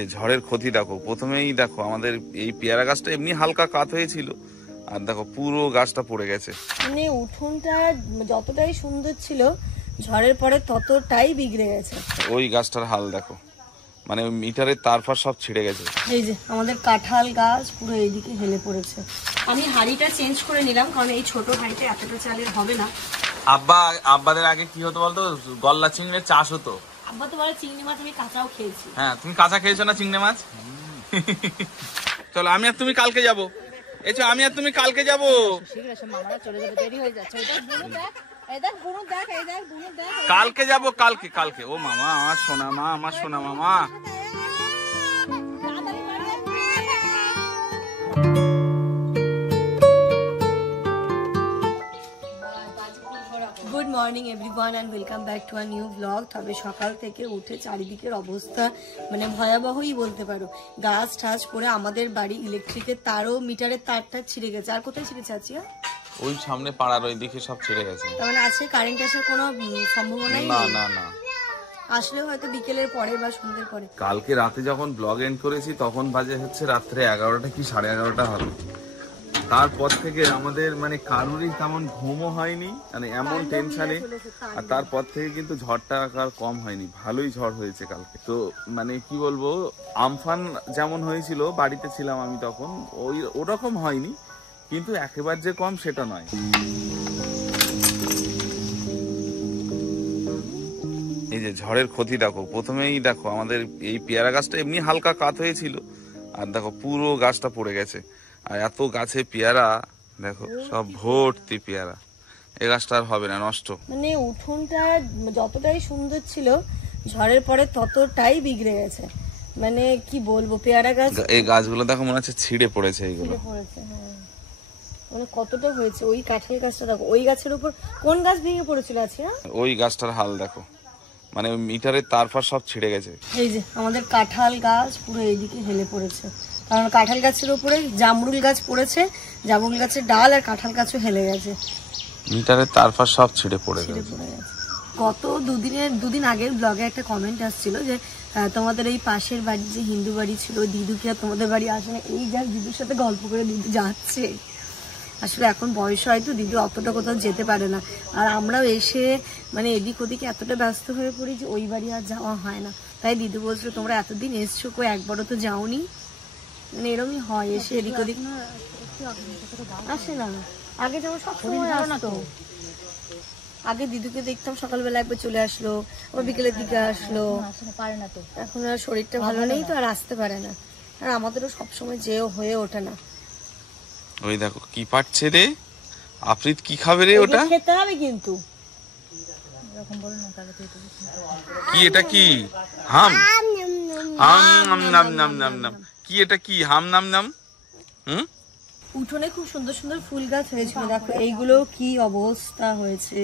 যে ঝড়ের ক্ষতি দেখো, প্রথমেই দেখো আমাদের এই পেয়ারা গাছটা এমনি হালকা কাত হয়েছিল, আর দেখো পুরো গাছটা পড়ে গেছে। মানে উঠোনটা যতটাই সুন্দর ছিল, ঝড়ের পরে ততটাই বিগড়ে গেছে। ওই গাছটার হাল দেখো, মানে মিটারের তারফার সব ছিঁড়ে গেছে। এই যে আমাদের কাঁঠাল গাছ পুরো এইদিকে হেলে পড়েছে। আমি হাঁড়িটা চেঞ্জ করে নিলাম, কারণ এই ছোট হাঁড়িতে এতটা চালের হবে না। আব্বাদের আগে কি হতো বলতো, গলদা চিংড়ির চাষ হতো। আব্বা তো বলে চিংড়ি মাছ আমি কাঁচাও খেয়েছি। হ্যাঁ, তুমি কাঁচা খেয়েছো না চিংড়ি মাছ? চলো আমি আর তুমি কালকে যাবো। এসো, আমি আর তুমি কালকে যাবো। কালকে যাবো, কালকে। ও মামা, আমার সোনা মা, আমার সোনা মামা। Good morning everyone and welcome back to a new blog. তবে সকাল থেকে উঠে চারিদিকের অবস্থা মানে ভয়াবহই বলতে পারো। গাছ ঠাছ করে আমাদের বাড়ি ইলেকট্রিকের তারও, মিটারের তারটা ছিঁড়ে গেছে। আর কোথায় ছিঁড়েছে আছিয়া? ওই সামনে পাড়ার ওই দিকে সব ছিঁড়ে গেছে। তার মানে আজকে কারেন্ট আসার কোনো সম্ভাবনাই না নেই? না না, আসলে হয়তো বিকেলের পরে বা সন্ধ্যের পরে। কালকে রাতে যখন ব্লগ এন্ড করেছি তখন বাজে হচ্ছে রাত্রে 11টা কি 11:30 হবে। তারপর থেকে আমাদের মানে কারোরই তেমন ঘুমও হয়নি, মানে এমন টেনশনে। আর তারপর থেকে কিন্তু ঝড়টা আর কম হয়নি, ভালোই ঝড় হয়েছে কালকে। তো মানে কি বলবো, আমফান যেমন হয়েছিল, বাড়িতে ছিলাম আমি তখন, ওরকম হয়নি, কিন্তু একেবারে যে কম সেটা নয়। এই যে ঝড়ের ক্ষতি দেখো, প্রথমেই দেখো আমাদের এই পেয়ারা গাছটা এমনি হালকা কাত হয়েছিল, আর দেখো পুরো গাছটা পড়ে গেছে। আর এত গাছে পেয়ারা দেখো, সব ভর্তি পেয়ারা। এই গাছটা আর হবে না, নষ্ট। মানে উঠোনটা যতটাই সুন্দর ছিল, ঝড়ের পরে ততটাই বিগড়ে গেছে। মানে কি বলবো, পেয়ারা গাছ, এই গাছগুলো দেখো মনে হচ্ছে ছিঁড়ে পড়েছে। এইগুলো পড়েছে, হ্যাঁ, মানে কতটা হয়েছে। ওই কাঁঠাল গাছটা দেখো, ওই গাছের উপর কোন গাছ ভেঙে পড়েছিল আছে না? ওই গাছটার হাল দেখো, মানে মিটারের তারফার সব ছিঁড়ে গেছে। এই যে আমাদের কাঁঠাল গাছ পুরো এইদিকে হেলে পড়েছে, কারণ কাঁঠাল গাছের উপরে জামরুল গাছ পড়েছে, জামরুল গাছের ডাল আর কাঁঠাল গাছও হেলে গেছে। মিটারের তারফার সব ছিঁড়ে পড়ে গেছে। গত দুদিন আগের ব্লগে একটা কমেন্ট আসছিল যে তোমাদের এই পাশের বাড়ি যে হিন্দু বাড়ি ছিল, দিদু কি আর তোমাদের বাড়ি আসে না? এই যা দিদুর সাথে গল্প করে দিদু যাচ্ছে। আসলে এখন বয়স হয়তো দিদু অতটা কোথাও যেতে পারে না, আর আমরাও এসে মানে এদিক ওদিকে এতটা ব্যস্ত হয়ে পড়ি যে ওই বাড়ি আর যাওয়া হয় না। তাই দিদু বলছিল তোমরা এতদিন এসছো, কই একবারও তো যাওনি। মানে এরকমই হয়, এসে এদিক ওদিক আসে না। আগে যেমন সবসময় আসতো, আগে দিদুকে দেখতাম সকালবেলা একবার চলে আসলো, আবার বিকেলের দিকে আসলো। এখন আর শরীরটা ভালো নেই তো আর আসতে পারে না, আর আমাদেরও সবসময় যেও হয়ে ওঠে না। ওই দেখো কি পাচ্ছে রে আফ্রিদ, কি খাবে রে? ওটা খেতে হবে কিন্তু। কি এটা? কি হাম হাম নাম নাম নাম নাম নাম, কি এটা? কি হাম নাম নাম? উঠোনে খুব সুন্দর সুন্দর ফুল গাছ হয়েছিল, দেখো এইগুলো কি অবস্থা হয়েছে।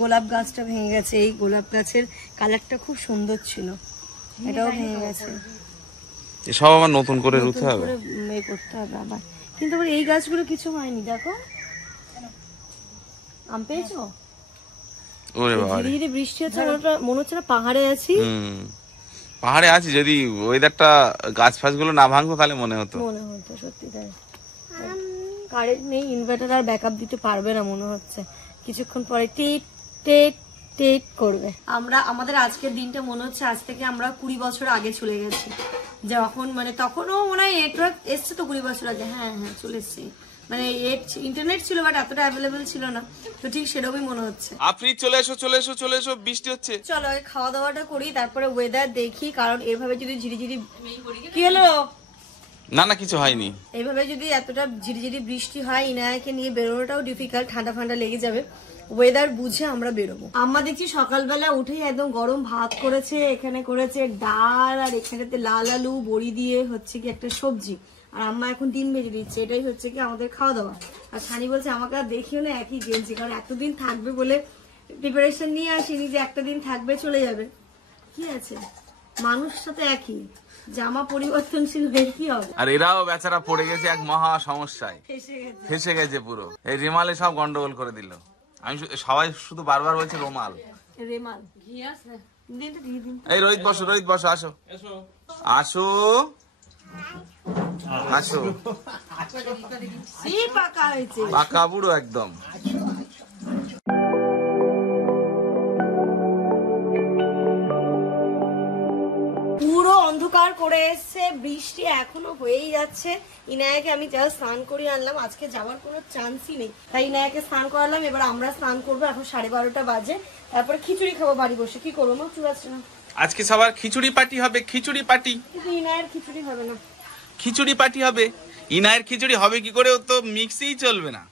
গোলাপ গাছটা ভেঙে গেছে, এই গোলাপ গাছের কালারটা খুব সুন্দর ছিল, এটাও ভেঙে গেছে। এসব আবার নতুন করে রুতে হবে, করতে হবে আবার। কিন্তু আবার এই গাছগুলো কিছু হয়নি, দেখো। আম পেয়েছো? ওরে বাবা, ধীরে ধীরে বৃষ্টি হচ্ছে, মনে হচ্ছে না পাহাড়ে আছি। পাহাড়ে আছি, যদি ওয়েদারটা গাছ ফাছ গুলো না ভাঙতো তাহলে মনে হতো সত্যি তাই। কারেন্ট নেই, ইনভার্টার আর ব্যাকআপ দিতে পারবে না মনে হচ্ছে, কিছুক্ষণ পরে টিট টেট টেট করবে। আমাদের আজকের দিনটা মনে হচ্ছে আজ থেকে আমরা 20 বছর আগে চলে গেছি, যখন মানে তখনও মনে হয় নেটওয়ার্ক এসছে তো 20 বছর আগে। হ্যাঁ হ্যাঁ, চলে এসছে, মানে ইন্টারনেট ছিল বাট এতটা অ্যাভেলেবেল ছিল না, তো ঠিক সেরকমই মনে হচ্ছে। আপনি চলে এসো চলে এসো চলে এসো, বৃষ্টি হচ্ছে। চলো খাওয়া দাওয়াটা করি, তারপরে ওয়েদার দেখি, কারণ এভাবে যদি ঝিরিঝিরি, কি হলো? না না, কিছু হয়নি। এইভাবে যদি এতটা ঝিরিঝিরি বৃষ্টি হয়, ইনায়াকে নিয়ে বেরোনোটাও ডিফিকাল্ট, ঠান্ডা ফান্ডা লেগে যাবে। ওয়েদার বুঝে আমরা বেরোবো। আম্মা দেখছি সকালবেলা উঠেই একদম গরম ভাত করেছে, এখানে করেছে ডাল, আর এখানেতে লাল আলু বড়ি দিয়ে হচ্ছে কি একটা সবজি, আর আম্মা এখন ডিম ভেজে দিচ্ছে। এটাই হচ্ছে কি আমাদের খাওয়া দাওয়া। আর সানি বলছে আমাকে আর দেখিও না একই গেঞ্জি, কারণ এতদিন থাকবে বলে প্রিপারেশন নিয়ে আসিনি যে একটা দিন থাকবে চলে যাবে। কি আছে, মানুষ সাথে একই, জামা পরিবর্তনশীল হয়ে কি হবে। আর এরাও বেচারা পড়ে গেছে এক মহা সমস্যায়, ফেসে গেছে পুরো। এই রেমালে সব গন্ডগোল করে দিল। আমি সবাই শুধু বারবার বলছে রোমাল, রেমাল এই রোহিত বসো, রোহিত বসো, আসো আসো আসো, পাকা বুড়ো একদম। পুরো অন্ধকার করে এসছে, বৃষ্টি এখনো হয়েই যাচ্ছে। ইনায়াকে আমি যা স্নান করিয়ে আনলাম, আজকে যাওয়ার কোনো চান্সই নেই, তাই ইনায়াকে স্নান করালাম। এবার আমরা স্নান করবো, এখন 12:30 বাজে। তারপরে খিচুড়ি খাবো বাড়ি বসে। কি করবো মা, চুলাচ্ছে না। আজকে সবার খিচুড়ি পার্টি হবে, খিচুড়ি পার্টি। কিন্তু ইনায়ের খিচুড়ি হবে না, খিচুড়ি পার্টি হবে। ইনায়ের খিচুড়ি হবে কি করে, ও তো মিক্সিই চলবে না।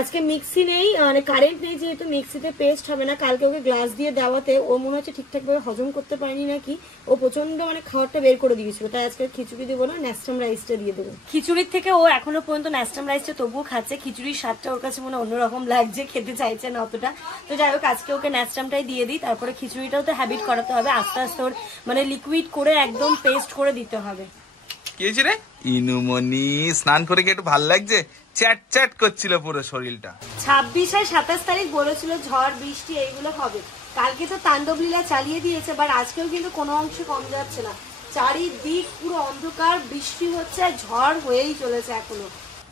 আজকে মিক্সি নেই, মানে কারেন্ট নেই, যেহেতু মিক্সিতে পেস্ট হবে না। কালকে ওকে গ্লাস দিয়ে দেওয়াতে ও মনে হচ্ছে ঠিকঠাক ভাবে হজম করতে পারেনি নাকি, ও প্রচন্ড মানে খাবারটা বের করে দিয়েছিল। তাই আজকে খিচুড়ি দেবো না, ন্যাস্টাম রাইসটা দিয়ে দেবো। খিচুড়ির থেকে ও এখনো পর্যন্ত ন্যাস্টাম রাইসটা তবুও খাচ্ছে। খিচুড়ির স্বাদটা ওর কাছে মনে অন্যরকম লাগছে, খেতে চাইছে না অতটা। তো যাই হোক, আজকে ওকে ন্যাস্টামটাই দিয়ে দিই। তারপরে খিচুড়িটাও তো হ্যাবিট করাতে হবে, আস্তে আস্তে ওর মানে লিকুইড করে একদম পেস্ট করে দিতে হবে। কি হয়েছে রে ইনুমনি, স্নান করে কি একটু ভাল লাগছে? চ্যাট চ্যাট করছিল পুরো শরীরটা। 26 আর 27 তারিখ বলেছিল ঝড় বৃষ্টি এইগুলো হবে। কালকে তো তাণ্ডব লীলা চালিয়ে দিয়েছে, বাট আজকেও কিন্তু কোনো অংশে কম যাচ্ছে না। চারিদিক পুরো অন্ধকার, বৃষ্টি হচ্ছে, ঝড় হয়েই চলেছে এখনো।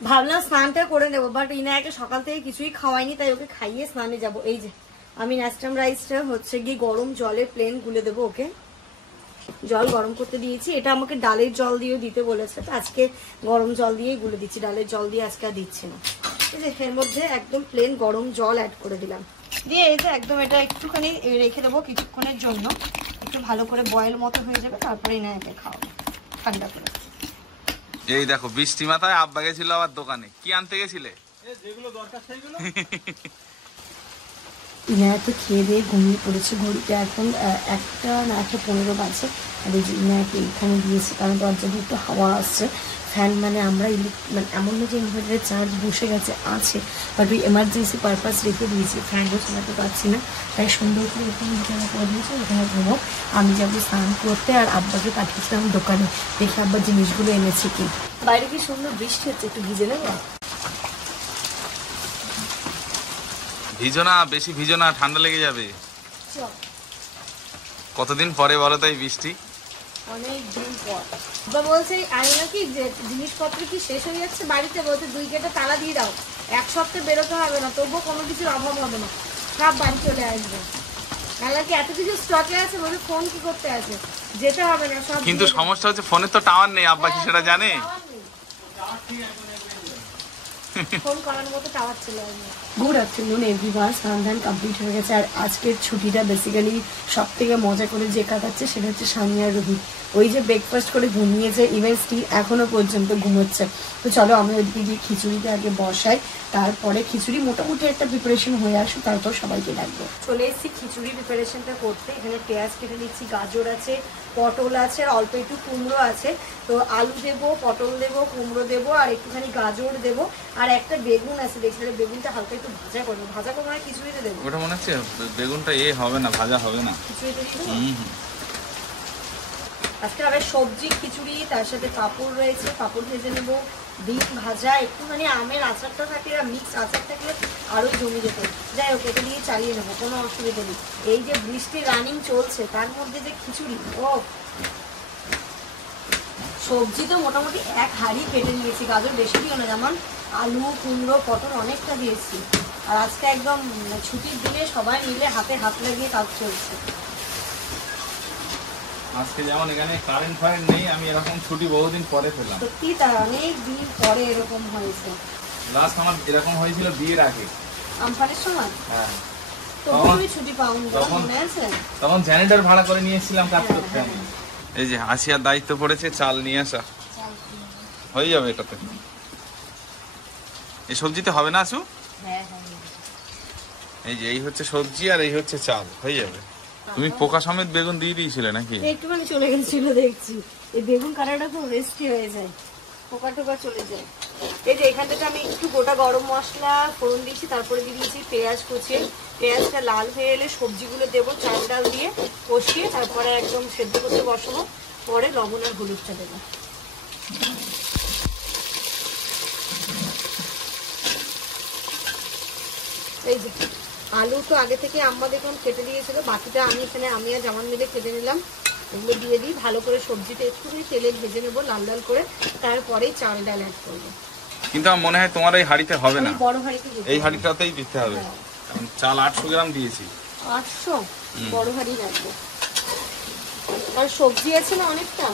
ভাবলাম স্নানটা করে নেবো, বাট ইনায়াকে সকাল থেকে কিছুই খাওয়াইনি, তাই ওকে খাইয়ে স্নানে যাব। এই যে আমি ন্যাস্টাম রাইসটা হচ্ছে গিয়ে গরম জলে প্লেন গুলে দেবো। ওকে জল গরম করতে দিয়েছি, এটা আমাকে ডালের জল দিয়েও দিতে বলেছে, তো আজকে গরম জল দিয়েই গুলে দিচ্ছি, ডালের জল দিয়ে আজকে আর দিচ্ছি না। এই যে এর মধ্যে একদম প্লেন গরম জল অ্যাড করে দিলাম, দিয়ে এই যে একদম এটা একটুখানি রেখে দেবো কিছুক্ষণের জন্য, একটু ভালো করে বয়েল মতো হয়ে যাবে, তারপরে ইনায়াকে খাওয়াবো ঠান্ডা করে। এই দেখো বৃষ্টি মাথায় আব্বা গেছিল আবার দোকানে, কি আনতে গেছিলে? যেগুলো দরকার সেইগুলো। ইনায়া তো খেয়ে দিয়ে ঘুমিয়ে পড়েছে, ঘড়িতে এখন 1টা না 1:15 বাজে। আর এই যে ইনায়াকে এখানে দিয়েছে, কারণ দরজা দিয়ে একটু হাওয়া আসছে। ফ্যান মানে আমরা মানে এমন না যে ইনভার্টারের চার্জ বসে গেছে, আছে, বাট ওই এমার্জেন্সি পারপাস রেখে দিয়েছি, ফ্যানও চালাতে পারছি না, তাই সুন্দর করে এখানে বিছানা করে দিয়েছি, ওখানে ঘুমো। আমি যাবো স্নান করতে, আর আব্বাকে পাঠিয়েছিলাম দোকানে, দেখে আব্বার জিনিসগুলো এনেছে কি। বাইরে কি সুন্দর বৃষ্টি হচ্ছে, একটু ভিজে নেবো। ভিজো না, বেশি ভিজো না, ঠান্ডা লেগে যাবে। কতদিন পরে বলো তো এই বৃষ্টি? অনেক দিন পর। বা বলছে আমি নাকি যে জিনিসপত্র কি শেষ হয়ে যাচ্ছে বাড়িতে, বলছে 2 গেটে তালা দিয়ে দাও, 1 সপ্তাহ বেরোতে হবে না, তবুও কোনো কিছুর অভাব হবে না, সব বাড়ি চলে আসবে। নাকি এত কিছু স্টকে আছে, বলে ফোন কি করতে আছে, যেতে হবে না সব। কিন্তু সমস্যা হচ্ছে ফোনের তো টাওয়ার নেই, আব্বা কি সেটা জানে? ফোন করার মতো টাওয়ার ছিল। গুড আফটারনুন এভরিওয়ান, স্নান ধান কমপ্লিট হয়ে গেছে। আর আজকের ছুটিটা বেসিক্যালি সব থেকে মজা করে যে কাটাচ্ছে সেটা হচ্ছে সামিয়া রোহিত। ওই যে ব্রেকফাস্ট করে ঘুমিয়েছে, ইভেন স্টিল এখনো পর্যন্ত ঘুমোচ্ছে। তো চলো আমি ওইদিকে গিয়ে খিচুড়িটা আগে বসাই, তারপরে খিচুড়ি মোটামুটি একটা প্রিপারেশন হয়ে আসুক, তারপর সবাইকে ডাকবো। চলে এসেছি খিচুড়ি প্রিপারেশনটা করতে। এখানে পেঁয়াজ কেটে নিচ্ছি, গাজর আছে, পটল আছে, আর অল্প একটু কুমড়ো আছে। তো আলু দেবো, পটল দেবো, কুমড়ো দেবো, আর একটুখানি গাজর দেবো, আর একটা বেগুন আছে, দেখছি বেগুনটা হালকা একটু ভাজা করবো। ভাজা করবো না খিচুড়িতে দেবো? ওটা মনে হচ্ছে বেগুনটা হবে না, ভাজা হবে না, খিচুড়িতে দিয়ে দেবো। আজকে হবে সবজি খিচুড়ি, তার সাথে পাঁপড় রয়েছে, পাঁপড় ভেজে নেবো, ডিম ভাজা, একটুখানি আমের আচারটা থাকলে, মিক্স আচার থাকলে আরো জমে যেত। যাই হোক, এটা দিয়ে চালিয়ে নেবো, কোনো অসুবিধা নেই। এই যে বৃষ্টি রানিং চলছে, তার মধ্যে যে খিচুড়ি, ও সবজি তো মোটামুটি 1 হাঁড়ি কেটে নিয়েছি, গাজর বেশি দিও না, যেমন আলু, কুমড়ো, পটল অনেকটা দিয়েছি। আর আজকে একদম ছুটির দিনে সবাই মিলে হাতে হাত লাগিয়ে কাজ চলছে। আজকে যেমন এখানে কারেন্ট ফারেন্ট নেই, আমি এরকম ছুটি বহুদিন পরে পেলাম। সত্যি তার অনেক দিন পরে এরকম হয়েছে। লাস্ট আমার এরকম হয়েছিল বিয়ের আগে, আমফানের সময়। হ্যাঁ, তখন ছুটি পাওনি, মনে আছে? তখন জেনারেটর ভাড়া করে নিয়েছিলাম কাজ করতে আমি। এই যে আসিয়ার দায়িত্ব পড়েছে চাল নিয়ে আসা, হয়ে যাবে এটাতে। এই সবজিতে হবে না আসু? হ্যাঁ। এই যে এই হচ্ছে সবজি, আর এই হচ্ছে চাল, হয়ে যাবে। তুমি পোকা সমেত বেগুন দিয়ে দিয়েছিলে নাকি? একটুখানি চলে গেছিল দেখছি। এই বেগুন কাটাটা খুব রেস্টি হয়ে যায়, পোকা টোকা চলে যায়। এই যে এখান থেকে আমি একটু গোটা গরম মশলা ফোড়ন দিয়েছি, তারপরে দিয়ে দিয়েছি পেঁয়াজ কুচিয়ে। পেঁয়াজটা লাল হয়ে এলে সবজিগুলো দেবো, চাল ডাল দিয়ে কষিয়ে, তারপরে একদম সেদ্ধ করতে বসাবো, পরে লবণ আর হলুদটা দেবো। এই যে আলু তো আগে থেকে আম্মা দেখলাম কেটে দিয়েছিল, বাকিটা আমি এখানে আমি আর জামান মিলে কেটে নিলাম। এগুলো দিয়ে দিই ভালো করে, সবজিটা একটুখানি তেলে ভেজে নেবো লাল লাল করে, তারপরেই চাল ডাল অ্যাড করবো। কিন্তু আমার মনে হয় তোমার এই হাঁড়িতে হবে না, বড় হাঁড়িতে এই হাঁড়িটাতেই দিতে হবে। চাল 800 গ্রাম দিয়েছি। 800 বড় হাঁড়ি রাখবো, আর সবজি আছে না অনেকটা।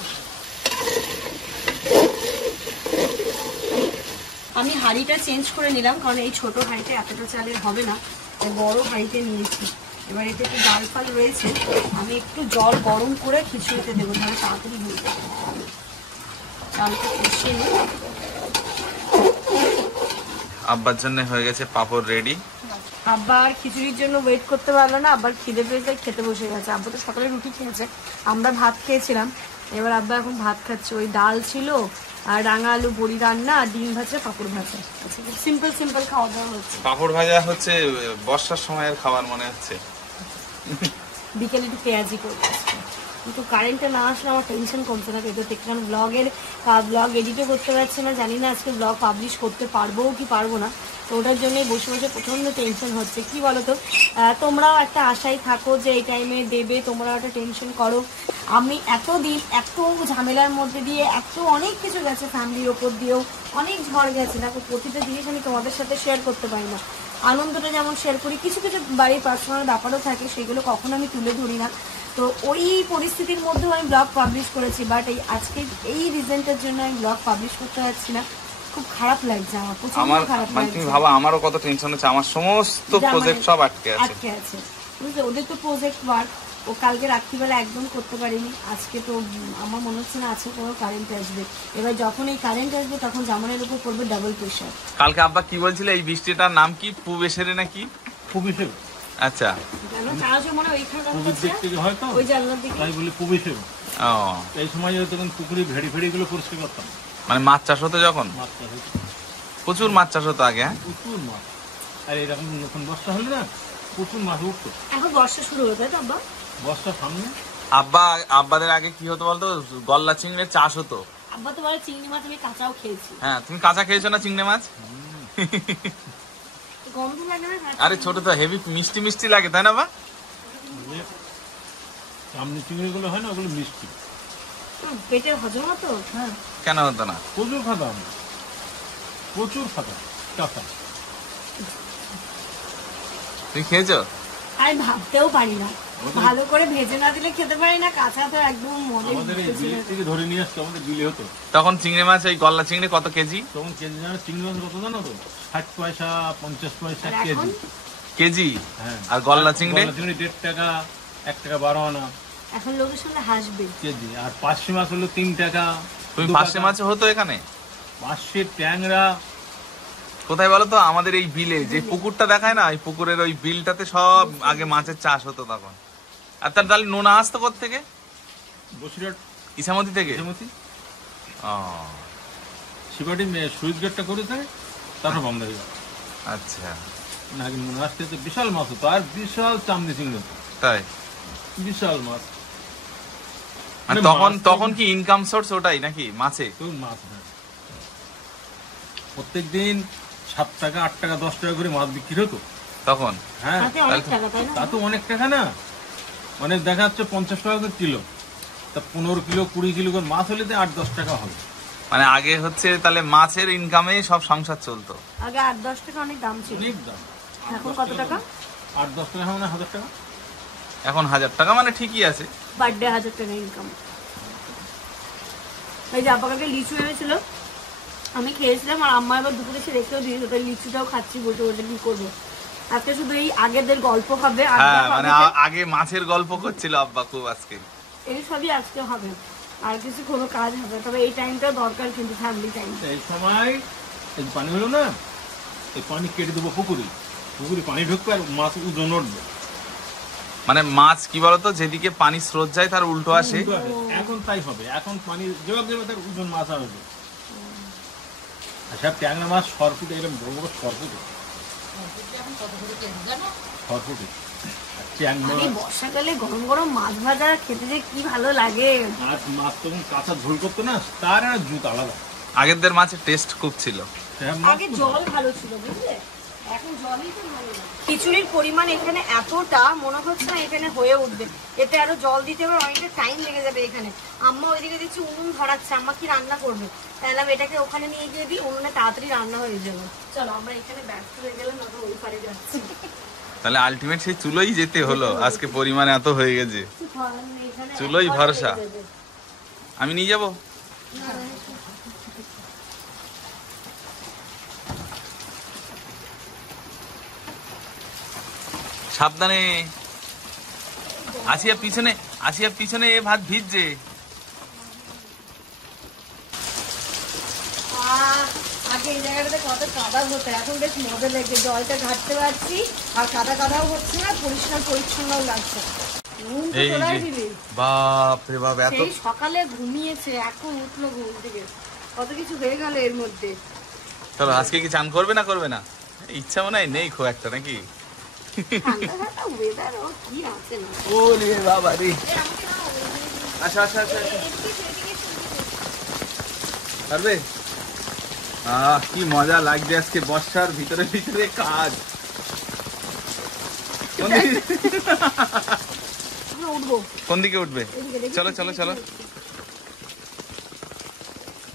আমি হাঁড়িটা চেঞ্জ করে নিলাম, কারণ এই ছোট হাঁড়িতে এতটা চালের হবে না, তাই বড় হাঁড়িতে নিয়েছি। এবার এতে একটু ডাল ফাল রয়েছে, আমি একটু জল গরম করে খিচুড়িতে দেবো, তাহলে তাড়াতাড়ি হয়ে যাবে। চালটা কষিয়ে নিই। আব্বার জন্য হয়ে গেছে পাপড় রেডি। আব্বা আর খিচুড়ির জন্য ওয়েট করতে পারলো না, আব্বার খিদে পেয়েছে, খেতে বসে গেছে। আব্বা তো সকালে রুটি খেয়েছে, আমরা ভাত খেয়েছিলাম। এবার আব্বা এখন ভাত খাচ্ছে। ওই ডাল ছিল আর রাঙা আলু বড়ি রান্না আর ডিম ভাজা পাঁপড় ভাজা। সিম্পল সিম্পল খাওয়া দাওয়া হচ্ছে। পাপড় ভাজা হচ্ছে বর্ষার সময়ের খাবার মনে হচ্ছে। বিকেলে একটু পেঁয়াজি করবো, কিন্তু কারেন্টটা না আসলে আমার টেনশন কমছে না। কিন্তু দেখলাম ব্লগ এডিটও করতে পারছি না, জানি না আজকে ব্লগ পাবলিশ করতে পারবো কি পারবো না। তো ওটার জন্যই বসে বসে প্রচণ্ড টেনশন হচ্ছে। কি বলো তো, তোমরাও একটা আশায় থাকো যে এই টাইমে দেবে, তোমরাও একটা টেনশন করো। আমি এতদিন এত ঝামেলার মধ্যে দিয়ে অনেক কিছু গেছে, ফ্যামিলির ওপর দিয়েও অনেক ঝড় গেছে। দেখো প্রতিটা জিনিস আমি তোমাদের সাথে শেয়ার করতে পারি না। আনন্দটা যেমন শেয়ার করি, কিছু কিছু বাড়ির পার্সোনাল ব্যাপারও থাকে, সেগুলো কখনো আমি তুলে ধরি না। তো ওই পরিস্থিতির মধ্যেও আমি ব্লগ পাবলিশ করেছি, বাট আজকে এই রিজনটার জন্য আমি ব্লগ পাবলিশ করতে পারছি না। খুব খারাপ লাগছে আমার, প্রচন্ড খারাপ লাগছে। তুমি ভাবা আমারও কত টেনশন হচ্ছে, আমার সমস্ত প্রজেক্ট সব আটকে আছে। বুঝলে, ওদের তো প্রজেক্ট ওয়ার্ক, ও কালকে রাত্রিবেলা একদম করতে পারিনি। আজকে তো আমার মনে হচ্ছে না আজকে কোনো কারেন্ট আসবে। এবার যখন এই কারেন্ট আসবে তখন জামানের উপর পড়বে ডাবল প্রেশার। কালকে আব্বা কি বলছিল, এই বৃষ্টিটার নাম কি? পুবেশেরে নাকি? পুবেশের। আচ্ছা, মনে ওইখানে হয়তো ওই জানলার দিকে তাই বলি পুবেশের। ও, এই সময় তখন পুকুরে ভেড়ি ফেড়ি গুলো পরিষ্কার করতাম। মানে মাছ চাষ হতো যখন? মাছ চাষ হতো, প্রচুর মাছ চাষ হতো আগে। হ্যাঁ, প্রচুর মাছ। আর এরকম নতুন বর্ষা হলে না প্রচুর মাছ উঠতো। এখন বর্ষা শুরু হতো, তাই তো আব্বা? বর্ষা সামনে। আব্বাদের আগে কি হতো বলতো, গলদা চিংড়ির চাষ হতো। আব্বা তো বলে চিংড়ি মাছ আমি কাঁচাও খেয়েছি। হ্যাঁ, তুমি কাঁচা খেয়েছো না চিংড়ি মাছ? গন্ধ লাগে না? আরে ছোট তো হেভি মিষ্টি মিষ্টি লাগে, তাই না বা? সামনে চিংড়ি গুলো হয় না, ওগুলো মিষ্টি। পেটে হজম হতো? হ্যাঁ, কেন হতো না? প্রচুর খাতাম, প্রচুর খাতাম কাঁচা। তুমি খেয়েছো? আমি ভাবতেও পারি না, ভালো করে ভেজে না দিলে খেতে পারি না, কাঁচা তো একদম মনে। আমাদের এই বিলের থেকে ধরে নিয়ে আসতো, আমাদের বিলে হতো তখন চিংড়ি মাছ, ওই গলদা চিংড়ি কত কেজি? তখন কেজি জানো চিংড়ি মাছ কত জানো তো? 60 পয়সা 50 পয়সা কেজি। কেজি? হ্যাঁ। আর গলদা চিংড়ি? 1.5 টাকা, 1 টাকা 12 আনা এখন লোকের সামনে হাসবে কেজি। আর পার্শে মাছ হলো 3 টাকা। তুমি পার্শে মাছ হতো এখানে? পার্শে, ট্যাংরা। কোথায় বলো তো? আমাদের এই বিলে যে পুকুরটা দেখায় না, ওই পুকুরের ওই বিলটাতে সব আগে মাছের চাষ হতো তখন। আর তার তাহলে নোনা আসতো কোথা থেকে? বসিরহাট, ইসামতি থেকে। ইসামতি। ও শিবাটি সুইচ গেটটা করে থাকে, তারপর বন্ধ হয়ে গেল। আচ্ছা, না আগে মনে আসতে তো বিশাল মাছ হতো, আর বিশাল চামড়ি চিংড়ি হতো, তাই? বিশাল মাছ। মানে তখন কি ইনকাম সোর্স ওটাই নাকি মাছে? তো মাছ না, প্রত্যেকদিন 7 টাকা 8 টাকা 10 টাকা করে মাছ বিক্রি হতো তখন। হ্যাঁ, তাতে অনেক টাকা, তাই না? তা তো অনেক টাকা না, মানে দেখা যাচ্ছে 50 টাকা করে কিলো, তা 15 কিলো 20 কিলো করে মাছ হলে 8-10 টাকা হবে। মানে আগে হচ্ছে তাহলে মাছের ইনকামে সব সংসার চলতো। আগে 8-10 টাকা অনেক দাম ছিল। অনেক দাম। এখন কত টাকা? 8-10 টাকা মানে 1000 টাকা। এখন 1000 টাকা, মানে ঠিকই আছে। বার্থডে 1000 টাকা ইনকাম। এই যে আব্বা কালকে লিচু এনেছিল, আমি খেয়েছিলাম, আর আম্মা এবার দুপুরে এসে রেখেও দিয়েছে, তাই লিচুটাও খাচ্ছি বসে বসে। কি করবো আজকে, শুধু এই আগেদের গল্প হবে। হ্যাঁ, মানে আগে মাছের গল্প করছিল আব্বা খুব আজকে। এই সবই আজকে হবে, আর কিছু কোনো কাজ হবে। তবে এই টাইমটা দরকার, কিন্তু ফ্যামিলি টাইম। এই সময় এই পানি হলো না, এই পানি কেটে দেবো পুকুরে, পুকুরে পানি ঢুকবে আর মাছ ওজন উঠবে। মানে মাছ কি বলতো, যেদিকে পানি স্রোত যায় তার উল্টো আসে। এখন তাই হবে, এখন পানি জবাব দেবে তার ওজন মাছ আসবে। আর সব ট্যাংরা মাছ সরপুটে, এরকম বড় বড় সরপুটে, সরপুটে। বর্ষাকালে গরম গরম মাছ ভাজা খেতে যে কি ভালো লাগে। আর মাছ তখন কাঁচা ঝোল করতো না, তার আর জুত আলাদা। আগেরদের মাছের টেস্ট খুব ছিল। আগে জল ভালো ছিল, বুঝলে? এখন জলই তো ভালো না। খিচুড়ির পরিমাণ এখানে এতটা মনে হচ্ছে না এখানে হয়ে উঠবে, এতে আরো জল দিতে হবে, অনেকটা টাইম লেগে যাবে এখানে। আম্মা ওইদিকে দিচ্ছি উনুন ধরাচ্ছে, আম্মা কি রান্না করবে, তাহলে আমি এটাকে ওখানে নিয়ে গিয়ে দিই, উনুনে তাড়াতাড়ি রান্না হয়ে যাবে। চলো আমরা এখানে ব্যস্ত হয়ে গেলাম, আমরা ওই পারে যাচ্ছি। তাহলে আলটিমেট সেই চুলোই যেতে হলো, আজকে পরিমাণ এত হয়ে গেছে, চুলোই ভরসা। আমি নিয়ে যাবো। সাবধানে, আসিয়া পিছনে, আসিয়া পিছনে, এ ভাত ভিজছে। আগে এই জায়গাটাতে কত কাদা হতো, এখন বেশ মজা লাগছে, জলটা ঘাটতে পারছি আর কাদা কাদাও হচ্ছে না, পরিষ্কার পরিচ্ছন্নও লাগছে। বাপ রে বাপ, এত সকালে ঘুমিয়েছে, এখন উঠলো ঘুম থেকে, কত কিছু হয়ে গেল এর মধ্যে। চলো আজকে কি চান করবে না করবে না? ইচ্ছা মনে হয় নেই খুব একটা নাকি? পারবে? কি মজা লাগছে আজকে বর্ষার ভিতরে ভিতরে কাজ। কোন দিকে উঠবে? চলো চলো চলো।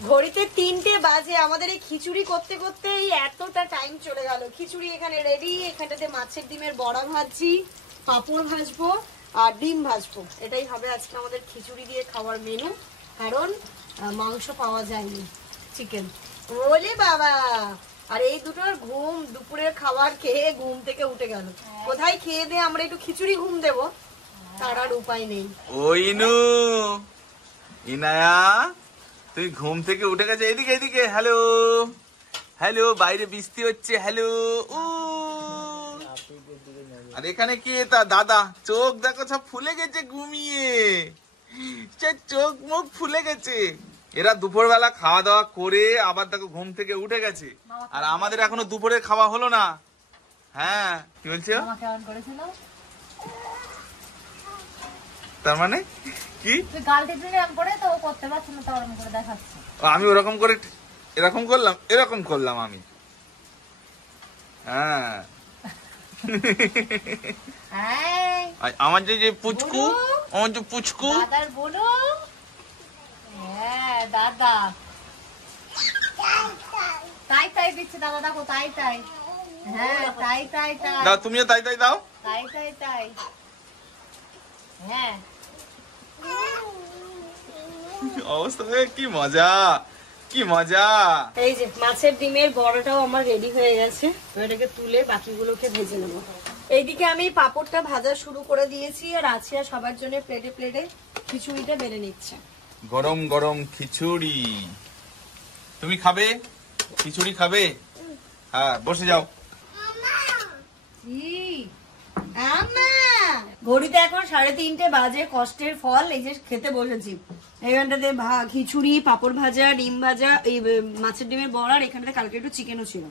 ঘড়িতে 3টে বাজে, আমাদের এই খিচুড়ি করতে করতে এতটা টাইম চলে গেল। খিচুড়ি এখানে রেডি, এখানটাতে মাছের ডিমের বড়া ভাজছি, পাঁপড় ভাজবো আর ডিম ভাজবো, এটাই হবে আজকে আমাদের খিচুড়ি দিয়ে খাওয়ার মেনু, কারণ মাংস পাওয়া যায়নি, চিকেন। ওলে বাবা, আর এই দুটোর ঘুম, দুপুরের খাবার খেয়ে ঘুম থেকে উঠে গেল। কোথায় খেয়ে দিয়ে আমরা একটু খিচুড়ি ঘুম দেবো, তার আর উপায় নেই। ওইনু ইনায়া, তুই ঘুম থেকে উঠে গেছে, এদিকে এদিকে, হ্যালো হ্যালো, বাইরে বৃষ্টি হচ্ছে, হ্যালো। আর এখানে কি তা দাদা, চোখ দেখো সব ফুলে গেছে ঘুমিয়ে, চোখ মুখ ফুলে গেছে। এরা দুপুরবেলা খাওয়া দাওয়া করে আবার দেখো ঘুম থেকে উঠে গেছে, আর আমাদের এখনো দুপুরে খাওয়া হলো না। হ্যাঁ কি বলছো? তার মানে কি? আমি ওরকম করে এরকম করলাম, এরকম করলাম আমি। হ্যাঁ আমার যে পুচকু, আমার যে পুচকু, দাদা তাই তাই দিচ্ছে, দাদা দেখো তাই তাই, হ্যাঁ তাই তাই তাই দাও, তুমিও তাই তাই দাও, তাই তাই তাই, হ্যাঁ। অবস্থা কি মজা, কি মজা। এই যে মাছের ডিমের বড়াটাও আমার রেডি হয়ে গেছে, এটাকে তুলে বাকিগুলোকে ভেজে নেব। এইদিকে আমি পাপড়টা ভাজা শুরু করে দিয়েছি, আর আছিয়া সবার জন্য প্লেটে প্লেটে খিচুড়িটা বেড়ে নিচ্ছে। গরম গরম খিচুড়ি, তুমি খাবে? খিচুড়ি খাবে? হ্যাঁ বসে যাও। ঘড়িতে এখন 3:30 বাজে, কষ্টের ফল, এই যে খেতে বসেছি। এখানটাতে খিচুড়ি, পাপড় ভাজা, ডিম ভাজা, এই মাছের ডিমের বড়া, আর এখানটাতে কালকে একটু চিকেনও ছিল,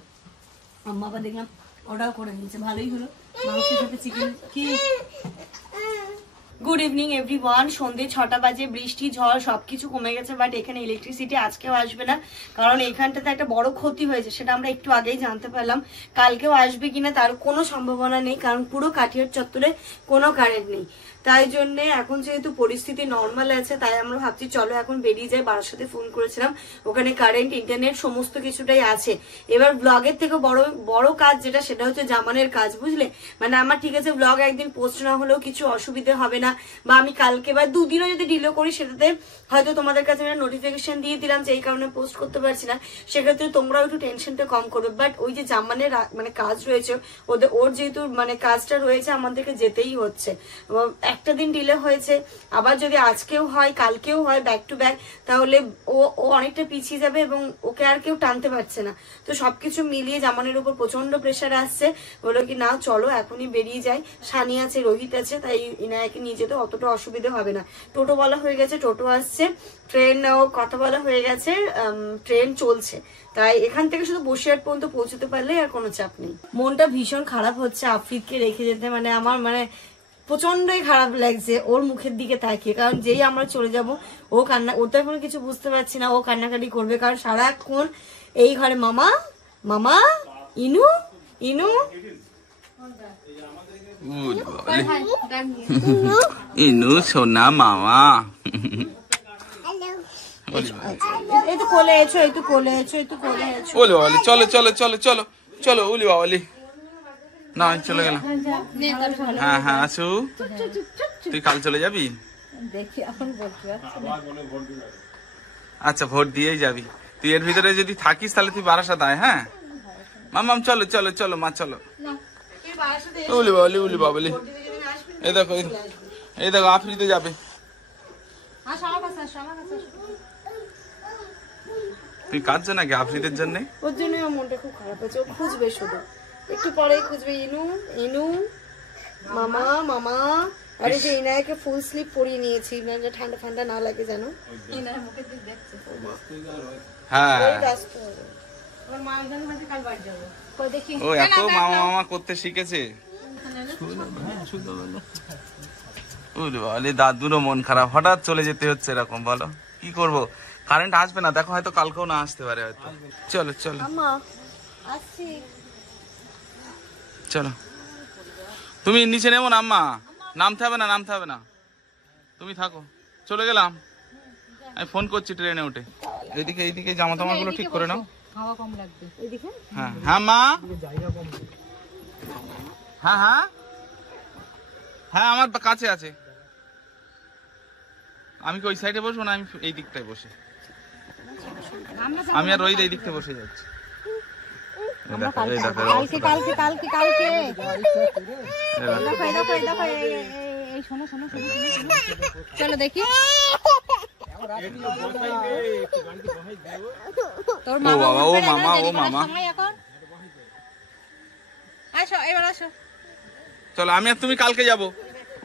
আম্মা আবার দেখলাম ওটাও করে নিয়েছে, ভালোই হলো মাংসের সাথে চিকেন। কি গুড ইভিনিং এভরিওয়ান, সন্ধ্যে 6টা বাজে, বৃষ্টি ঝড় সবকিছু কমে গেছে, বাট এখানে ইলেকট্রিসিটি আজকেও আসবে না, কারণ এখানটাতে একটা বড় ক্ষতি হয়েছে, সেটা আমরা একটু আগেই জানতে পারলাম। কালকেও আসবে কিনা তার কোনো সম্ভাবনা নেই, কারণ পুরো কাঠিয়ার চত্বরে কোনো কারেন্ট নেই। তাই জন্য এখন যেহেতু পরিস্থিতি নর্মাল আছে, তাই আমরা ভাবছি চলো এখন বেরিয়ে যাই। বাড়ার সাথে ফোন করেছিলাম, ওখানে কারেন্ট, ইন্টারনেট সমস্ত কিছুটাই আছে। এবার ব্লগের থেকে বড় কাজ যেটা, সেটা হচ্ছে জামানের কাজ, বুঝলে? মানে আমার ঠিক আছে ব্লগ একদিন পোস্ট না হলেও কিছু অসুবিধা হবে না, বা আমি কালকে বা দুদিনও যদি ডিলে করি, সেটাতে হয়তো তোমাদের কাছে আমি নোটিফিকেশন দিয়ে দিলাম যে এই কারণে পোস্ট করতে পারছি না, সেক্ষেত্রে তোমরাও একটু টেনশনটা কম করবে। বাট ওই যে জামানের মানে কাজ রয়েছে, ওর যেহেতু মানে কাজটা রয়েছে, আমাদেরকে যেতেই হচ্ছে। একটা দিন ডিলে হয়েছে, আবার যদি আজকেও হয় কালকেও হয় ব্যাক টু ব্যাক, তাহলে ও অনেকটা পিছিয়ে যাবে এবং ওকে আর কেউ টানতে পারছে না। তো সবকিছু মিলিয়ে জামানের উপর প্রচন্ড প্রেশার আসছে, বললো কি না চলো এখনই বেরিয়ে যাই, সানি আছে, রোহিত আছে, তাই ইনায়াকে নিয়ে যেতে অতটা অসুবিধা হবে না। টোটো বলা হয়ে গেছে, টোটো আসছে, ট্রেন কথা বলা হয়ে গেছে, ট্রেন চলছে, তাই এখান থেকে শুধু বসিরহাট পর্যন্ত পৌঁছতে পারলে আর কোনো চাপ নেই। মনটা ভীষণ খারাপ হচ্ছে আফ্রিদকে রেখে যেতে, মানে আমার মানে প্রচন্ডই খারাপ লাগছে ওর মুখের দিকে তাকিয়ে, কারণ যেই আমরা চলে যাব ও কান্না, ও তো এখন কিছু বুঝতে পারছি না, ও কান্নাকাটি করবে, কারণ সারাক্ষণ এই ঘরে মামা মামা, ইনু ইনু ইনু সোনা মামা। এই তো কোলে এসো, এই তো কোলে এসো, এই তো কোলে এসো। ওলি বাবালি, চলো চলো চলো চলো চলো ওলি বাবালি। না আমি চলে গেলাম। হ্যাঁ হ্যাঁ আসু, তুই কাল চলে যাবি? দেখি এখন বলতে পারছি না। আচ্ছা ভোট দিয়েই যাবি তুই। এর ভিতরে যদি থাকিস তাহলে তুই বারাসাত আয়। হ্যাঁ মামাম চলো চলো চলো মা চলো। উলি বাবলি উলি বাবলি, এই দেখো এই দেখো আফ্রিতে যাবে। তুই কাঁদছো নাকি আফ্রিদের জন্য? ওর জন্য আমার মনটা খুব খারাপ হয়েছে। ও খুঁজবে শুধু, একটু পরেই খুঁজবে ইনু ইনু মামা মামা। আরে যে ইনায়কে ফুল স্লিপ পরিয়ে নিয়েছি, যে ঠান্ডা ঠান্ডা না লাগে যেন। ইনায়ের মুখের দিক দেখছে। হ্যাঁ ওর মা জানি মাঝে কাল বাড়ি যাবো। কই দেখি ও এত মামা মামা করতে শিখেছে। দাদুরও মন খারাপ, হঠাৎ চলে যেতে হচ্ছে এরকম। বলো কি করব, কারেন্ট আসবে না দেখো, হয়তো কালকেও না আসতে পারে হয়তো। চলো চলো আসছি। চলো তুমি নিচে নেমো না আম্মা, নামতে হবে না নামতে হবে না, তুমি থাকো। চলে গেলাম, আমি ফোন করছি ট্রেনে উঠে। এইদিকে এইদিকে জামা টামা গুলো ঠিক করে নাও, হাওয়া কম লাগবে এইদিকে। হ্যাঁ হ্যাঁ মা, হ্যাঁ হ্যাঁ হ্যাঁ আমার কাছে আছে। আমি কি ওই সাইডে বসবো না, আমি এই দিকটায় বসে, আমি আর ওই এই দিকটা বসে যাচ্ছি। কালকে কালকে কালকে কালকে চলো দেখি তোর মামা। ও মামা ও মামা, আসো এবার আসো। চলো আমি আর তুমি কালকে যাবো।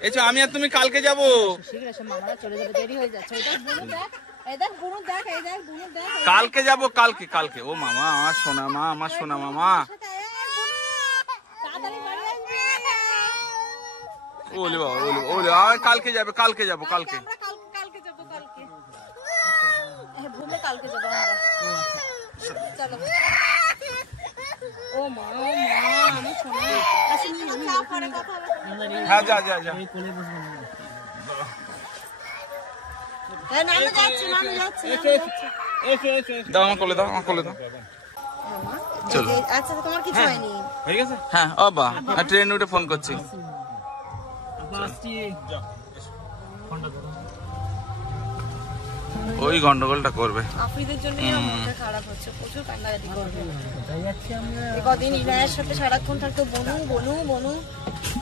এসো আমি আর তুমি কালকে যাবো। শীঘ্র এসো, মামারা চলে যাবে, দেরি হয়ে যাচ্ছে। কালকে যাবো কালকে কালকে। ও মামা আমার সোনা মা, আমার সোনা মামা। ওলে বাবা ওলে ওলে, কালকে যাবে কালকে যাবো কালকে। কালকে যাবো কালকে ঘুমে, কালকে যাবো আমরা। চলো ও মা ও মা আমার সোনা। হ্যাঁ যা যা যা। দাও আমার কোলে দাও, আমার কোলে দাও। চলো আচ্ছা তোমার কিছু হয়নি? হয়ে গেছে। হ্যাঁ ও বা ট্রেন উঠে ফোন করছি। ওই গন্ডগোলটা করবে আফ্রিদের জন্য মনটা খারাপ হচ্ছে, প্রচুর কান্নাকাটি করবে। কদিন ইনায়ের সাথে সারাক্ষণ থাকতো, বনু বনু বনু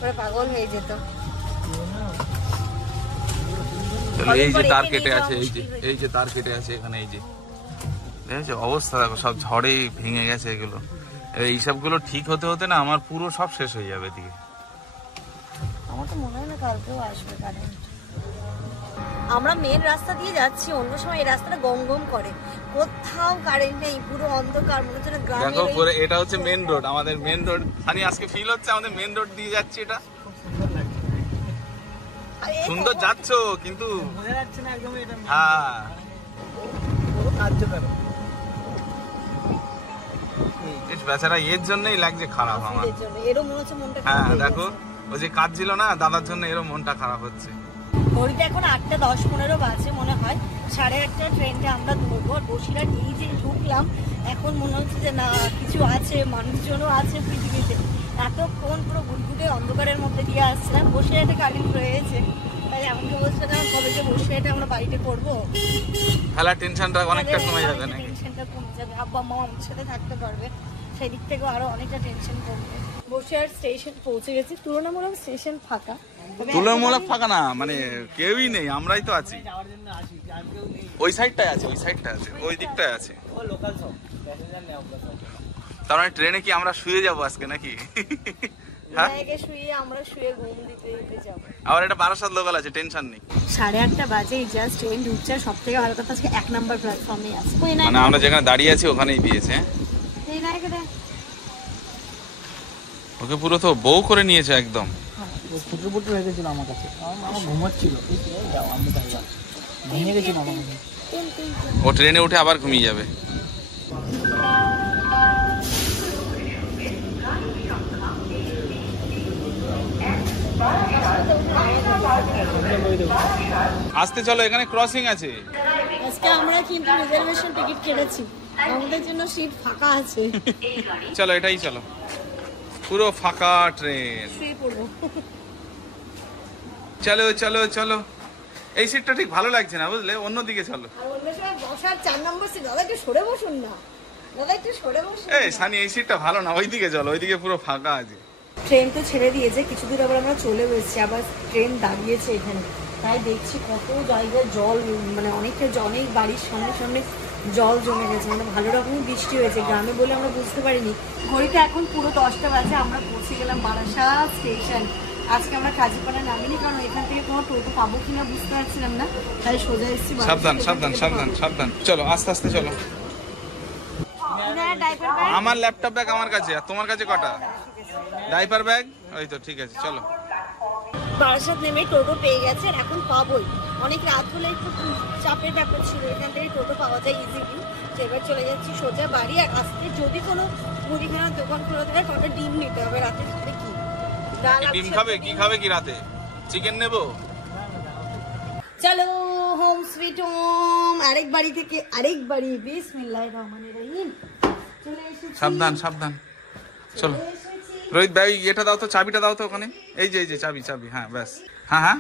করে পাগল হয়ে যেত। এই যে তার কেটে আছে, এই যে তার কেটে আছে এখানে, এই যে দেখেছো অবস্থা দেখো, সব ঝড়ে ভেঙে গেছে এগুলো। এইসব গুলো ঠিক হতে হতে না আমার পুরো সব শেষ হয়ে যাবে এদিকে। আমার তো মনে হয় না কালকেও আসবে কারেন্ট। আমরা মেন রাস্তা দিয়ে যাচ্ছি, অন্য সময় এই রাস্তাটা গম গম করে, কোথাও কারেন্ট নেই, পুরো অন্ধকার, মনে হচ্ছে না গ্রামে। দেখো পুরো এটা হচ্ছে মেন রোড, আমাদের মেন রোড। আমি আজকে ফিল হচ্ছে আমাদের মেন রোড দিয়ে যাচ্ছি। এটা সুন্দর যাচ্ছ কিন্তু বোঝা যাচ্ছে না একদম এটা। হ্যাঁ পুরো কার্যকর। বেচারা এর জন্যই লাগছে খারাপ আমার। এরও মনে হচ্ছে মনটা। হ্যাঁ দেখো ওই যে কাজ ছিল না দাদার জন্য, এরও মনটা খারাপ হচ্ছে। ঘড়িতে এখন 8:10-15 বাজে মনে হয়। 8:30 ট্রেনটা আমরা ধরবো। বসিরহাট এই যে ঢুকলাম, এখন মনে হচ্ছে যে না কিছু আছে, মানুষজনও আছে পৃথিবীতে। এতক্ষণ পুরো গুটগুটে অন্ধকারের মধ্যে দিয়ে আসছিলাম। বসিরহাটে কারেন্ট রয়েছে, তাই আমাকে বলছিলাম কবে যে বসিরহাটে আমরা বাড়িতে করবো। খেলার টেনশনটা অনেকটা কমে যাবে নাকি? টেনশনটা কমে যাবে, আব্বা মা আমাদের সাথে থাকতে পারবে, সেই দিক থেকেও আরো অনেকটা টেনশন কমবে। বসিরহাট স্টেশন পৌঁছে গেছি, তুলনামূলক স্টেশন ফাঁকা। তুলনামূলক ফাঁকা না, মানে কেউই নেই, আমরাই তো আছি। ওই সাইডটায় আছে, ওই সাইডটায় আছে, ওই দিকটায় আছে। তার মানে ট্রেনে কি আমরা শুয়ে যাবো আজকে নাকি? হ্যাঁ শুয়ে আমরা শুয়ে ঘুম দিতে দিতে যাবো। আবার এটা বারাসাত লোকাল আছে, টেনশন নেই। 8:30 বাজে জাস্ট ট্রেন ঢুকছে। সব থেকে ভালো কথা আজকে 1 নম্বর প্ল্যাটফর্মে আছে। মানে আমরা যেখানে দাঁড়িয়ে আছি ওখানেই দিয়েছে। ওকে পুরো তো বউ করে নিয়েছে একদম। ফুটু ফুটু হয়ে গেছিল আমার কাছে, আমার ঘুমাচ্ছিল, ভেঙে গেছিল আমার কাছে। ও ট্রেনে উঠে আবার ঘুমিয়ে যাবে। আসতে চলো, এখানে ক্রসিং আছে। আজকে আমরা কিন্তু রিজার্ভেশন টিকিট কেটেছি, আমাদের জন্য সিট ফাঁকা আছে। চলো এটাই চলো, পুরো ফাঁকা ট্রেন। শুয়ে পড়বো। চলো চলো চলো, এই সিটটা ঠিক ভালো লাগছে না বুঝলে, অন্যদিকে চলো। আর অন্য সময় বসার 4 নম্বর সিট, দাদা একটু সরে বসুন না, দাদা একটু সরে বসুন। এই সানি, এই সিটটা ভালো না, ওইদিকে চলো, ওইদিকে পুরো ফাঁকা আছে। ট্রেন তো ছেড়ে দিয়েছে, কিছু দূর আবার আমরা চলে এসেছি, আবার ট্রেন দাঁড়িয়েছে এখানে। তাই দেখছি কত জায়গায় জল, মানে অনেকটা অনেক বাড়ির সামনে সামনে জল জমে গেছে, মানে ভালো রকমই বৃষ্টি হয়েছে। গ্রামে বলে আমরা বুঝতে পারিনি। ঘড়িতে এখন পুরো 10টা বাজে, আমরা পৌঁছে গেলাম বারাসাত স্টেশন। আজকে আমরা কাজীপাড়া নামিনি, কারণ এখান থেকে কোনো টোটো পাবো কিনা বুঝতে পারছিলাম না, তাই সোজা এসেছি। সাবধান সাবধান সাবধান সাবধান, চলো আস্তে আস্তে চলো। আমার ল্যাপটপ ব্যাগ আমার কাছে, আর তোমার কাছে কটা ডাইপার ব্যাগ? ওই তো, ঠিক আছে চলো। বারাসাত নেমে টোটো পেয়ে গেছে, আর এখন পাবোই। অনেক রাত হলে একটু চাপের ব্যাপার ছিল, এখান থেকে টোটো পাওয়া যায় ইজিলি। এবার চলে যাচ্ছি সোজা বাড়ি। আর আসতে যদি কোনো মুদিখানার দোকান খোলা থাকে, কটা ডিম নিতে হবে। রাতে সাথে কি ডাল, ডিম খাবে? কি খাবে কি রাতে? চিকেন নেবো? চলো হোম সুইট হোম, আরেক বাড়ি থেকে আরেক বাড়ি। বিসমিল্লাহির রহমানির রহিম। চলে এসেছি। সাবধান সাবধান, চলো। চলে এসেছি। রোহিত ভাই, এটা দাও তো, চাবিটা দাও তো ওখানে। এই যে চাবি চাবি, হ্যাঁ ব্যাস। হ্যাঁ হ্যাঁ,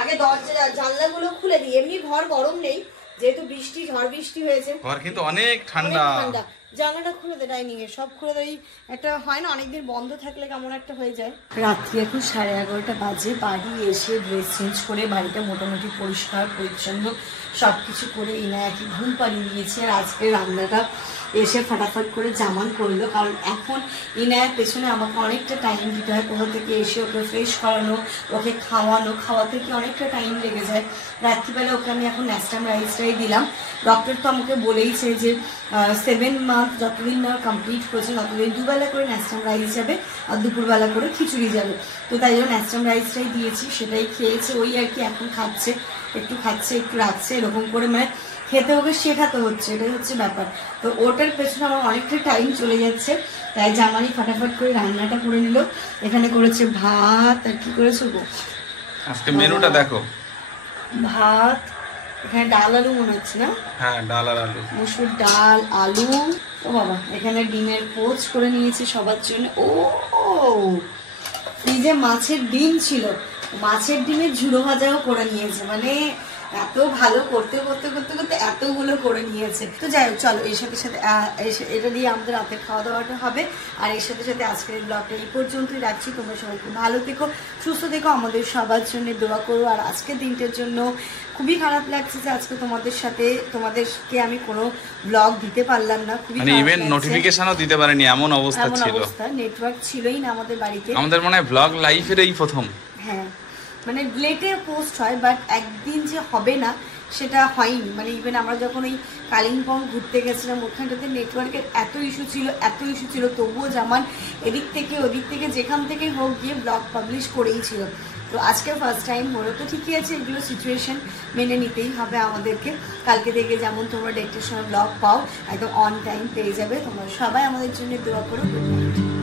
আগে দরজা জানলাগুলো খুলে দিই, এমনি ঘর গরম নেই, যেহেতু বৃষ্টি, ঝড় বৃষ্টি হয়েছে। ঘর কিন্তু অনেক ঠান্ডা। জানলাটা খুলে দে, ডাইনিং এর সব খুলে দেয়। একটা হয় না, অনেকদিন বন্ধ থাকলে কেমন একটা হয়ে যায়। রাত্রি এখন 11:30 বাজে। বাড়ি এসে ড্রেস চেঞ্জ করে বাড়িটা মোটামুটি পরিষ্কার পরিচ্ছন্ন সবকিছু করে ইনায়াকে ঘুম পাড়িয়ে দিয়েছি। আর আজকে রান্নাটা এসে ফাটাফাট করে জামান করলো, কারণ এখন ইনায়ার পেছনে আমাকে অনেকটা টাইম দিতে হয়। কোথা থেকে এসে ওকে ফ্রেশ করানো, ওকে খাওয়ানো, খাওয়াতে কি অনেকটা টাইম লেগে যায়। রাত্রিবেলা ওকে আমি এখন ন্যাস্টাম রাইসটাই দিলাম। ডক্টর তো আমাকে বলেইছে যে 7 মান্থ যতদিন না কমপ্লিট হয়েছে ততদিন 2 বেলা করে ন্যাস্টাম রাইস যাবে, আর দুপুরবেলা করে খিচুড়ি যাবে। তো তাই জন্য ন্যাস্টাম রাইসটাই দিয়েছি, সেটাই খেয়েছে। ওই আর কি এখন খাচ্ছে, একটু খাচ্ছে একটু রাখছে, এরকম করে মানে খেতে ওকে শেখাতে হচ্ছে, এটাই হচ্ছে ব্যাপার। তো ওটার পেছনে আমার অনেকটা টাইম চলে যাচ্ছে, তাই জামানি ফাটাফাট করে রান্নাটা করে নিল। এখানে করেছে ভাত, আর কি করেছে গো আজকে মেনুটা দেখো। ভাত, এখানে ডাল আলু মনে হচ্ছে না? হ্যাঁ, ডাল আর আলু, মসুর ডাল আলু। ও বাবা, এখানে ডিমের পোচ করে নিয়েছি সবার জন্য। ও এই যে মাছের ডিম ছিল, মাছের ডিমের ঝুড়ো ভাজাও করে নিয়েছে। মানে এত ভালো করতে করতে করতে করতে এতগুলো করে নিয়েছে। তো যাই হোক, চলো এর সাথে সাথে এটা দিয়ে আমাদের রাতে খাওয়া দাওয়াটা হবে। আর এর সাথে সাথে আজকের ব্লগটা এই পর্যন্তই রাখছি। তোমরা সবাই খুব ভালো থেকো, সুস্থ থেকো, আমাদের সবার জন্য দোয়া করো। আর আজকের দিনটার জন্য খুবই খারাপ লাগছে যে আজকে তোমাদেরকে আমি কোনো ব্লগ দিতে পারলাম না। খুবই মানে ইভেন নোটিফিকেশনও দিতে পারেনি, এমন অবস্থা ছিল। নেটওয়ার্ক ছিলই না আমাদের বাড়িতে। আমাদের মনে হয় ব্লগ লাইফের এই প্রথম। হ্যাঁ, মানে লেটে পোস্ট হয়, বাট একদিন যে হবে না সেটা হয়নি। মানে ইভেন আমরা যখন ওই কালিম্পং ঘুরতে গেছিলাম, ওখানটাতে নেটওয়ার্কের এত ইস্যু ছিল, তবুও জামান এদিক থেকে ওদিক থেকে যেখান থেকে হোক গিয়ে ব্লগ পাবলিশ করেই ছিল। তো আজকে ফার্স্ট টাইম হলো, তো ঠিকই আছে, এগুলো সিচুয়েশন মেনে নিতেই হবে আমাদেরকে। কালকে থেকে যেমন তোমরা ডেটের সময় ব্লগ পাও, একদম অন টাইম পেয়ে যাবে। তোমরা সবাই আমাদের জন্য দোয়া করো। Good night.